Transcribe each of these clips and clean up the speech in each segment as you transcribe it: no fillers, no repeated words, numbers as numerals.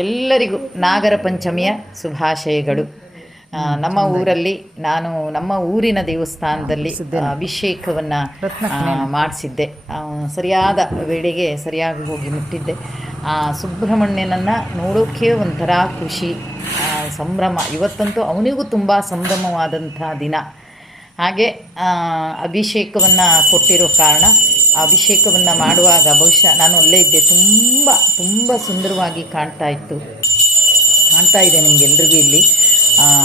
ಎಲ್ಲರಿಗೂ ನಾಗರ ಪಂಚಮಿಯ ಶುಭಾಶಯಗಳು. ನಮ್ಮ ಊರಲ್ಲಿ ನಮ್ಮ ಊರಿನ ದೇವಸ್ಥಾನದಲ್ಲಿ ಅಭಿಷೇಕವನ್ನು ಮಾಡಿಸಿದ್ದೆ. ಸರಿಯಾದ ವೇಳೆಗೆ ಸರಿಯಾಗಿ ಹೋಗಿ ಮುಟ್ಟಿದ್ದೆ. ಸುಬ್ರಹ್ಮಣ್ಯನನ್ನು ನೋಡೋಕ್ಕೆ ಒಂಥರ ಖುಷಿ, ಸಂಭ್ರಮ. ಇವತ್ತಂತೂ ಅವನಿಗೂ ತುಂಬ ಸಂಭ್ರಮವಾದಂಥ ದಿನ. ಹಾಗೆ ಅಭಿಷೇಕವನ್ನು ಕೊಟ್ಟಿರೋ ಕಾರಣ ಅಭಿಷೇಕವನ್ನು ಮಾಡುವಾಗ ಬಹುಶಃ ನಾನು ಅಲ್ಲೇ ಇದ್ದೆ. ತುಂಬ ಸುಂದರವಾಗಿ ಕಾಣ್ತಾ ಇದೆ ನಿಮಗೆಲ್ರಿಗೂ. ಇಲ್ಲಿ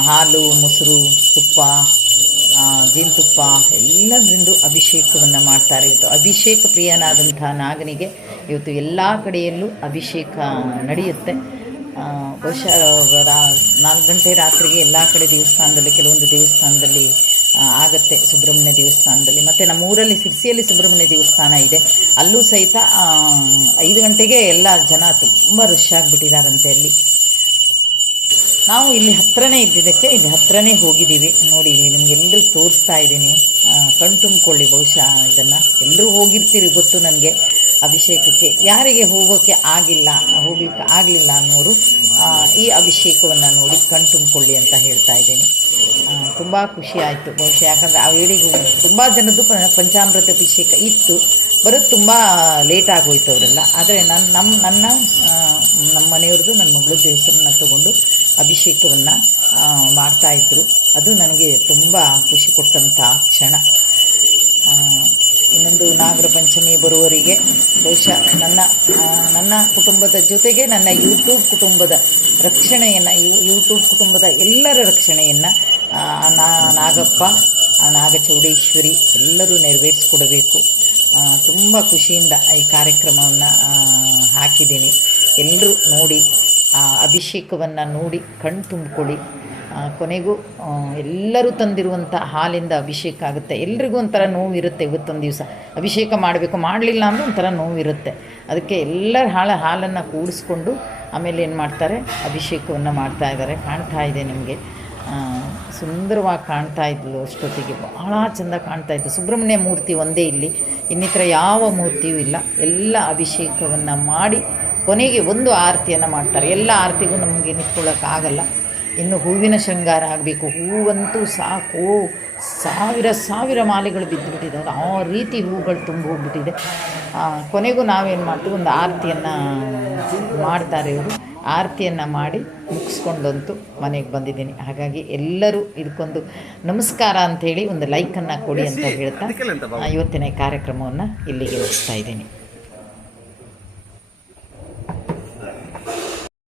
ಹಾಲು, ಮೊಸರು, ತುಪ್ಪ, ಜೇನುತುಪ್ಪ ಎಲ್ಲದರಿಂದ ಅಭಿಷೇಕವನ್ನು ಮಾಡ್ತಾರೆ. ಇವತ್ತು ಅಭಿಷೇಕ ಪ್ರಿಯನಾದಂಥ ನಾಗನಿಗೆ ಇವತ್ತು ಎಲ್ಲ ಕಡೆಯಲ್ಲೂ ಅಭಿಷೇಕ ನಡೆಯುತ್ತೆ. ಬಹುಶಃ 4 ಗಂಟೆ ರಾತ್ರಿಗೆ ಎಲ್ಲ ಕಡೆ ದೇವಸ್ಥಾನದಲ್ಲಿ, ಕೆಲವೊಂದು ದೇವಸ್ಥಾನದಲ್ಲಿ ಆಗುತ್ತೆ, ಸುಬ್ರಹ್ಮಣ್ಯ ದೇವಸ್ಥಾನದಲ್ಲಿ. ಮತ್ತು ನಮ್ಮ ಊರಲ್ಲಿ ಸಿರ್ಸಿಯಲ್ಲಿ ಸುಬ್ರಹ್ಮಣ್ಯ ದೇವಸ್ಥಾನ ಇದೆ, ಅಲ್ಲೂ ಸಹಿತ 5 ಗಂಟೆಗೆ ಎಲ್ಲ ಜನ ತುಂಬ ರಶ್ ಆಗಿಬಿಟ್ಟಿದ್ದಾರಂತೆ. ಅಲ್ಲಿ ನಾವು ಇಲ್ಲಿ ಹತ್ತಿರನೇ ಇದ್ದಿದ್ದಕ್ಕೆ ಇಲ್ಲಿ ಹತ್ತಿರನೇ ಹೋಗಿದ್ದೀವಿ. ನೋಡಿ, ಇಲ್ಲಿ ನಿಮಗೆಲ್ಲರಿಗೂ ತೋರಿಸ್ತಾ ಇದ್ದೀನಿ, ಕಣ್ ತುಂಬಿಕೊಳ್ಳಿ. ಬಹುಶಃ ಇದನ್ನು ಎಲ್ಲರೂ ಹೋಗಿರ್ತೀರಿ, ಗೊತ್ತು ನನಗೆ. ಅಭಿಷೇಕಕ್ಕೆ ಯಾರಿಗೆ ಹೋಗೋಕ್ಕೆ ಹೋಗ್ಲಿಕ್ಕೆ ಆಗಲಿಲ್ಲ ಅನ್ನೋರು ಈ ಅಭಿಷೇಕವನ್ನು ನೋಡಿ ಕಣ್ ತುಂಬಿಕೊಳ್ಳಿ ಅಂತ ಹೇಳ್ತಾ ಇದ್ದೀನಿ. ತುಂಬ ಖುಷಿ ಆಯಿತು ಬಹುಶಃ, ಯಾಕಂದರೆ ಆ ವೇಳೆಗೂ ತುಂಬ ಜನದ್ದು ಪಂಚಾಮೃತ ಅಭಿಷೇಕ ಇತ್ತು, ಬರೋದು ತುಂಬ ಲೇಟ್ ಆಗೋಯ್ತು ಅವರೆಲ್ಲ. ಆದರೆ ನಮ್ಮ ಮನೆಯವ್ರದ್ದು, ನನ್ನ ಮಗಳದ್ದು ಹೆಸರನ್ನು ತಗೊಂಡು ಅಭಿಷೇಕವನ್ನು ಮಾಡ್ತಾಯಿದ್ರು. ಅದು ನನಗೆ ತುಂಬ ಖುಷಿ ಕೊಟ್ಟಂಥ ಕ್ಷಣ. ಇನ್ನೊಂದು ನಾಗರ ಪಂಚಮಿ ಬರುವವರಿಗೆ ಬಹುಶಃ ನನ್ನ ಕುಟುಂಬದ ಜೊತೆಗೆ ನನ್ನ ಯೂಟ್ಯೂಬ್ ಕುಟುಂಬದ ರಕ್ಷಣೆಯನ್ನು, ಯೂಟ್ಯೂಬ್ ಕುಟುಂಬದ ಎಲ್ಲರ ರಕ್ಷಣೆಯನ್ನು ನಾಗಪ್ಪ, ನಾಗಚೌಡೇಶ್ವರಿ ಎಲ್ಲರೂ ನೆರವೇರಿಸ್ಕೊಡಬೇಕು. ತುಂಬ ಖುಷಿಯಿಂದ ಈ ಕಾರ್ಯಕ್ರಮವನ್ನು ಹಾಕಿದ್ದೀನಿ. ಎಲ್ಲರೂ ನೋಡಿ, ಅಭಿಷೇಕವನ್ನು ನೋಡಿ ಕಣ್ ತುಂಬಿಕೊಳ್ಳಿ. ಕೊನೆಗೂ ಎಲ್ಲರೂ ತಂದಿರುವಂಥ ಹಾಲಿಂದ ಅಭಿಷೇಕ ಆಗುತ್ತೆ. ಎಲ್ರಿಗೂ ಒಂಥರ ನೋವಿರುತ್ತೆ. ಇವತ್ತೊಂದು ದಿವಸ ಅಭಿಷೇಕ ಮಾಡಲಿಲ್ಲ ಅಂದರೆ ಒಂಥರ ನೋವಿರುತ್ತೆ. ಅದಕ್ಕೆ ಎಲ್ಲರ ಹಾಲನ್ನು ಕೂಡಿಸ್ಕೊಂಡು ಆಮೇಲೆ ಏನು ಮಾಡ್ತಾರೆ, ಅಭಿಷೇಕವನ್ನು ಮಾಡ್ತಾಯಿದ್ದಾರೆ. ಕಾಣ್ತಾ ಇದೆ ನಿಮಗೆ, ಸುಂದರವಾಗಿ ಕಾಣ್ತಾ ಇದ್ಲು. ಅಷ್ಟೊತ್ತಿಗೆ ಭಾಳ ಚೆಂದ ಕಾಣ್ತಾಯಿತ್ತು. ಸುಬ್ರಹ್ಮಣ್ಯ ಮೂರ್ತಿ ಒಂದೇ ಇಲ್ಲಿ, ಇನ್ನಿತರ ಯಾವ ಮೂರ್ತಿಯೂ ಇಲ್ಲ. ಎಲ್ಲ ಅಭಿಷೇಕವನ್ನು ಮಾಡಿ ಕೊನೆಗೆ ಒಂದು ಆರತಿಯನ್ನು ಮಾಡ್ತಾರೆ. ಎಲ್ಲ ಆರತಿಗೂ ನಮಗೆ ನಿಂತ್ಕೊಳ್ಳೋಕ್ಕಾಗಲ್ಲ, ಇನ್ನು ಹೂವಿನ ಶೃಂಗಾರ ಆಗಬೇಕು. ಹೂವಂತೂ ಸಾಕು, ಸಾವಿರ ಮಾಲೆಗಳು ಬಿದ್ದುಬಿಟ್ಟಿದ್ದಾವೆ, ಆ ರೀತಿ ಹೂಗಳು ತುಂಬ ಹೋಗ್ಬಿಟ್ಟಿದೆ. ಕೊನೆಗೂ ನಾವೇನು ಮಾಡ್ತೀವಿ, ಒಂದು ಆರತಿಯನ್ನು ಮಾಡ್ತಾರೆ ಇವರು. ಆರತಿಯನ್ನು ಮಾಡಿ ಮುಗಿಸ್ಕೊಂಡಂತೂ ಮನೆಗೆ ಬಂದಿದ್ದೀನಿ. ಹಾಗಾಗಿ ಎಲ್ಲರೂ ಇದಕ್ಕೊಂದು ನಮಸ್ಕಾರ ಅಂಥೇಳಿ ಒಂದು ಲೈಕನ್ನು ಕೊಡಿ ಅಂತ ಹೇಳ್ತಾ ಇವತ್ತಿನ ಕಾರ್ಯಕ್ರಮವನ್ನು ಇಲ್ಲಿಗೆ ಮುಗಿಸ್ತಾ ಇದ್ದೀನಿ.